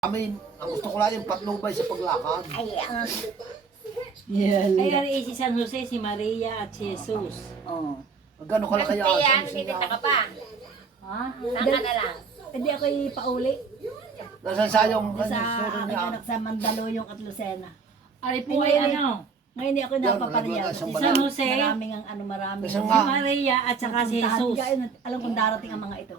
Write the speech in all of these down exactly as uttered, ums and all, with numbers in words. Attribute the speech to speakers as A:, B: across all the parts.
A: Amin, ang gusto ko lang yung patnubay sa paglakad.
B: Ayan.
C: Yan.
D: Ay, ari si San Jose, si Maria at si Jesus.
B: Oh.
A: Gano'n ka lang kaya
E: Kaya,
A: sa
E: bibita ka pa.
D: Ha?
E: Saan ka na lang?
C: Hindi ako ipauli.
A: Nasa sayong
C: Sa
A: kanyang suro
C: aking
A: niya.
C: anak sa Mandaluyong at Lucena.
D: Ari po ay ano?
C: Ngayon di ako
A: Yan,
C: napapariyan.
A: naglagas ang
D: Si
A: balat.
D: San Jose,
C: Maraming ang ano, maraming.
A: Kasi
D: si
A: nga,
D: Maria at saka si Jesus.
C: Alam kong darating ang mga ito.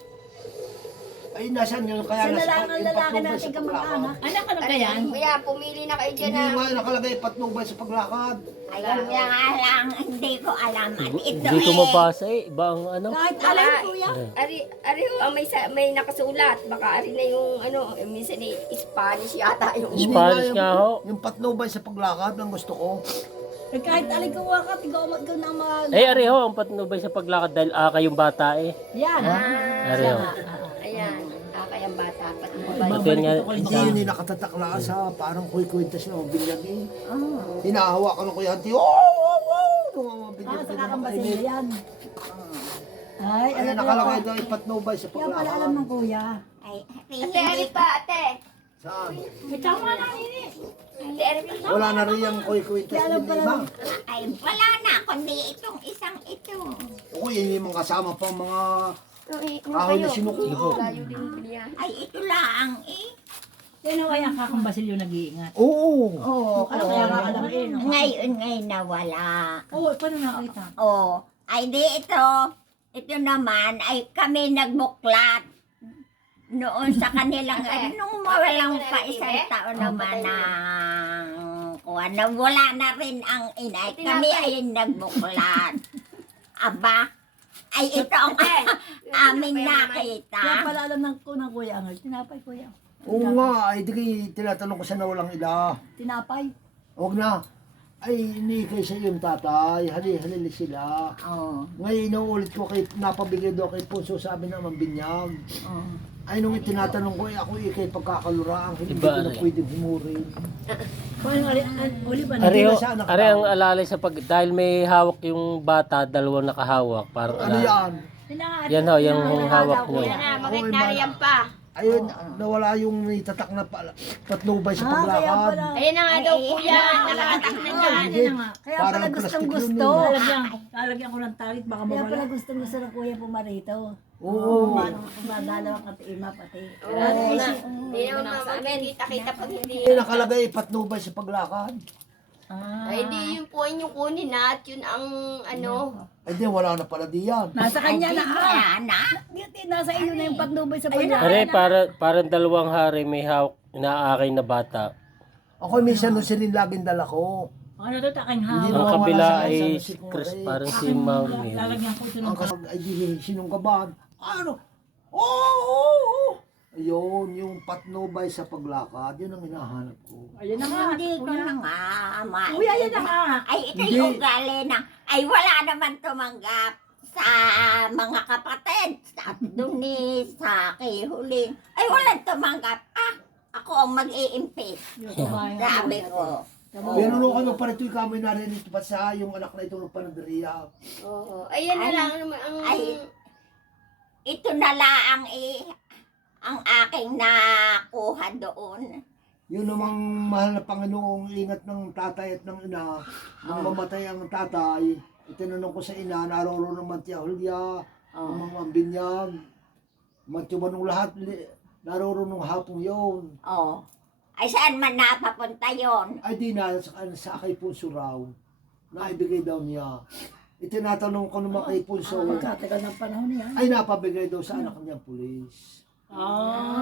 A: ay nasan yun kaya
C: Sa
A: nasa
C: lalaki ang lalaki
A: patnubay
C: natin
A: sa paglakad.
C: kamag-anak.
D: Anak ka na ba yan?
E: Kuya, pumili na kayo dyan
A: Hindi
E: na.
A: nga nakalagay patnubay sa paglakad.
B: Ayan nga lang, hindi ko alam. At ito
F: Hindi ko
B: eh.
F: mabasa eh. Iba ang ano.
C: Kahit alam kuya.
E: Ari, ari, oh, may, sa- may nakasulat. Baka ari na yung, ano, eh, minsan eh, Spanish yata yung.
A: Hindi
F: Spanish
A: yung-
F: nga ho.
A: Yung patnubay sa paglakad ang gusto ko.
C: Eh, kahit alin ko wakat, ikaw mag ikaw na mag...
F: Eh, ari ho, ang patnubay sa paglakad dahil aka yung bata eh.
C: Yan.
F: Ari ho.
E: Ayan, ah, kaya bata. Pati
F: Ito yun nga.
A: Hindi yun yung nakatatakla sa parang kuy-kwintas na bilyag eh. Hinahawa ka ng kuya Hanti. Oh, oh, oh! Tumama
C: Ah,
A: bilyag
C: sa
A: din
C: kakambasin
A: makainit.
C: mo yan. Ay,
A: Kaya
C: alam ko.
A: nakalagay daw yung patnubay sa
C: Kaya pala alam
A: paglakad.
C: ng kuya.
B: Ay,
E: Ate, ari pa, ate.
A: Saan?
D: May tama na ini.
E: Ate, ari pa.
A: Wala na rin yung kuy-kwintas
C: Kaya alam
A: ni
C: pala
A: Lima.
B: ay, wala na, kundi itong isang ito.
A: Oo, yun yung mga kasama pa mga
E: No, eh, no,
A: kahoy
E: kayo.
A: na sinuko.
E: Layo din niya.
B: Ay, ito lang eh.
D: Yan o kaya ang kakambasil yung nag-iingat.
A: Oo.
B: Oo,
C: Ano kaya nga alam eh. no?
B: ngayon, ngayon nawala.
D: Oo, oh, paano nakita?
B: Oh, ay di ito. Ito naman ay kami nagbuklat. Noon sa kanilang, ay, nung mawalang pa isang taon naman ang kuha na wala na rin ang inay. Kami ay nagbuklat. Aba, ay ito ang aming
C: Kaya
B: nakita.
C: pala alam ng, ng kuya. Ang tinapay kuya.
A: Oo nga, ay di kayo tinatanong ko sa nawalang ila.
C: Tinapay.
A: Huwag na. Ay, hindi kayo sa iyong tatay. Hali-halili sila.
B: Oh,
A: Ngayon, inuulit ko kay, napabigay daw kay Punso, sabi naman binyag.
B: oh.
A: Ay, nung itinatanong ko, eh, ako ikay pagkakaluraan, hindi
F: Iba,
A: ko na
F: ano eh.
A: pwedeng humurin.
C: Paano ali, an- uli ba?
F: Ari ho,
A: na siya nakatawa.
F: ari ang alalay sa pag... Dahil may hawak yung bata, dalawang nakahawak. Parang
A: Ano
F: alalay.
A: yan?
F: Yan ho, yung hawak nyo.
E: Yan na, bakit nariyan pa?
A: Ayun, nawala yung itatak na pala, patnubay sa
C: Ah, kaya
A: paglakad.
C: pala.
E: Ayan na nga daw, kuya. Nakatak na dyan.
A: Hindi,
C: Kaya
A: parang
C: pala gustong
A: plastic yun
C: gusto.
A: eh.
D: Lalagyan, lalagyan ko ng talit, baka
C: Kaya
D: mawala.
C: pala gustong gusto ng kuya pumarito.
A: Oo.
C: Madalawang katiima pati.
E: Oo na. Hindi naman makikita-kita pag hindi.
A: Ay, nakalagay, patnubay sa paglakad.
C: Ah.
E: Ay, di yun po yung kunin na at yun ang ano.
A: Ay, di, wala na pala diyan.
C: Nasa kanya na ah.
B: Wala na.
C: Hindi, nasa iyo na yung patnubay sa paglakan.
F: Ari, para, parang dalawang hari may hawak inaakay na bata.
A: Ako minsan nung silin laging dala ko.
D: Ano to, taking
A: Hindi
D: hawak.
F: Ang
A: mawawala
F: kabila
A: sa
F: ay
A: isang
F: si
A: sikmura
F: Chris,
A: eh.
F: parang si Maui.
D: Lalagyan ko ito ng
A: Ang kasag ay di sinong kabahan. Ano? Oo, oo, oo. Ayun, yung patnubay sa paglakad, yun ang hinahanap ko.
D: Ayun na nga.
B: Hindi ko
D: kuya.
B: na nga. ma-
D: Kuya, yan na nga.
B: Ay, ito
A: Hindi.
B: yung ugali na. Ay, wala naman tumanggap sa mga kapatid. At doon ni sa kihuling. Ay, walang tumanggap. Ah, ako ang mag-iimpit. Sabi ko.
A: Pero nung ano pa rito, kami narinig pa sa yung anak na ito ng panaderiya.
E: Oo. Ayan na
B: Ay.
E: lang naman ang...
B: Ay. Ito na lang eh, ang aking nakuha doon.
A: Yun namang mahal na Panginoong ingat ng tatay at ng ina. Nung mamatay ang tatay, itinanong ko sa ina, naroroon ng Mantia Hulya,
B: Oh.
A: ang mga binyag, Mantua nung lahat, li- naroroon ng hapong yun.
B: Oh. Ay, saan man napapunta yon?
A: Ay di na, sa, sa kay Punso raw, naibigay daw niya. Itinatanong ko naman kay Punso,
C: Magkatagal ng panahon niya.
A: ay napabigay daw sa anak niyang pulis.
D: Ah.